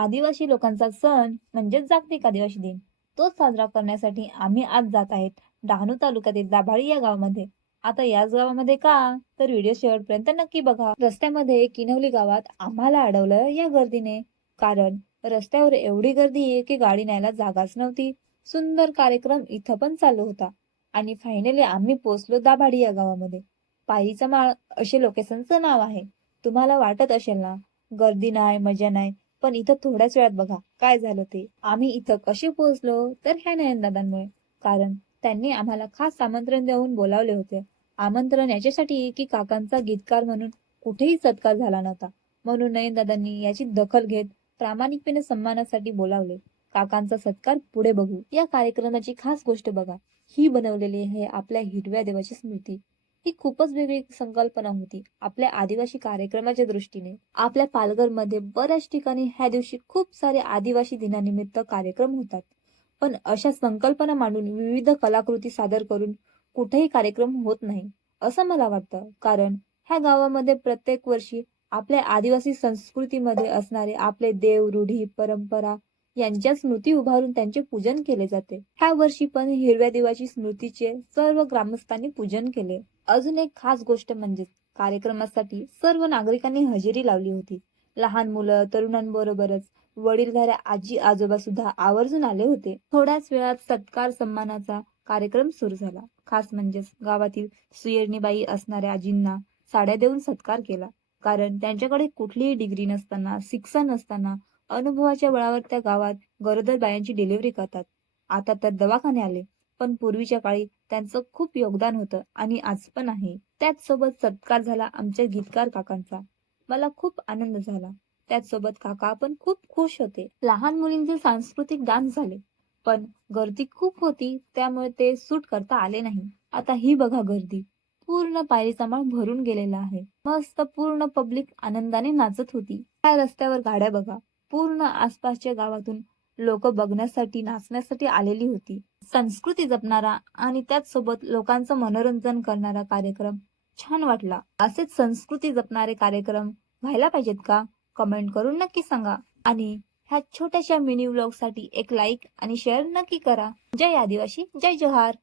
आदिवासी लोकांचा सण म्हणजेच जागतिक आदिवासी दिन. तोच साजरा करण्यासाठी आम्ही आज जात आहेत डहाणू तालुक्यातील दाभाळी या गावामध्ये. आता याच गावामध्ये का? तर व्हिडिओ शेवटपर्यंत नक्की बघा. रस्त्यामध्ये किनवली गावात आम्हाला अडवलं या गर्दीने. कारण रस्त्यावर एवढी गर्दी आहे की गाडी न्यायला जागाच नव्हती. सुंदर कार्यक्रम इथं पण चालू होता. आणि फायनली आम्ही पोहोचलो दाभाडी या गावामध्ये. पायरीचा माळ असे लोकेशनचं नाव आहे. तुम्हाला वाटत असेल ना, गर्दी नाही, मजा नाही. पण इथं थोड्याच वेळात बघा काय झालं ते. आम्ही इथं कसे पोहोचलो तर ह्या नयनदादांमुळे. कारण त्यांनी आम्हाला खास आमंत्रण देऊन बोलावले होते. आमंत्रण याच्यासाठी की काकांचा गीतकार म्हणून कुठेही सत्कार झाला नव्हता. म्हणून नयनदादांनी याची दखल घेत प्रामाणिकपणे सन्मानासाठी बोलावले. काकांचा सत्कार पुढे बघू. या कार्यक्रमाची खास गोष्ट बघा. ही बनवलेली आहे आपल्या हिरव्या देवाची स्मृती. ही खूपच वेगळी संकल्पना होती आपल्या आदिवासी कार्यक्रमाच्या दृष्टीने. आपल्या पालघरमध्ये बऱ्याच ठिकाणी ह्या दिवशी खूप सारे आदिवासी दिनानिमित्त कार्यक्रम होतात. पण अशा संकल्पना मांडून विविध कलाकृती सादर करून कुठेही कार्यक्रम होत नाही असं मला वाटतं. कारण ह्या गावामध्ये प्रत्येक वर्षी आपल्या आदिवासी संस्कृतीमध्ये असणारे आपले देव, रूढी, परंपरा यांच्या स्मृती उभारून त्यांचे पूजन केले जाते. ह्या वर्षी पण हिरव्या देवाची स्मृतीचे सर्व ग्रामस्थांनी पूजन केले. अजून एक खास गोष्ट म्हणजे कार्यक्रमासाठी सर्व नागरिकांनी हजेरी लावली होती. लहान मुलं, तरुणांबरोबरच वडीलधाऱ्या आजी आजोबा सुद्धा आवर्जून आले होते. थोड्याच वेळात सत्कार सन्मानाचा कार्यक्रम सुरू झाला. खास म्हणजेच गावातील सुयर्णीबाई असणाऱ्या आजींना साड्या देऊन सत्कार केला. कारण त्यांच्याकडे कुठलीही डिग्री नसताना, शिक्षण नसताना अनुभवाच्या बळावर त्या गावात गरोदर बायांची डिलिव्हरी करतात. आता तर दवाखाने आले, पण पूर्वीच्या काळी त्यांचं खूप योगदान होतं आणि आज पण आहे. त्याच सोबत सत्कार झाला आमच्या गीतकार काकांचा. मला खूप आनंद झाला. त्याचसोबत काका पण खूप खुश होते. लहान मुलींचे सांस्कृतिक डान्स झाले, पण गर्दी खूप होती त्यामुळे ते शूट करता आले नाही. आता ही बघा गर्दी. पूर्ण पायरीचा माळ भरून गेलेला आहे. मस्त पूर्ण पब्लिक आनंदाने नाचत होती. त्या रस्त्यावर गाड्या बघा. पूर्ण आसपासच्या गावातून लोक बघण्यासाठी, नाचण्यासाठी आलेली होती. संस्कृती जपणारा आणि त्याचसोबत लोकांचं मनोरंजन करणारा कार्यक्रम छान वाटला. असेच संस्कृती जपणारे कार्यक्रम व्हायला पाहिजेत का? कमेंट करून नक्की सांगा. आणि ह्या छोट्याशा मिनी व्लॉग साठी एक लाईक आणि शेअर नक्की करा. जय आदिवासी, जय जोहार.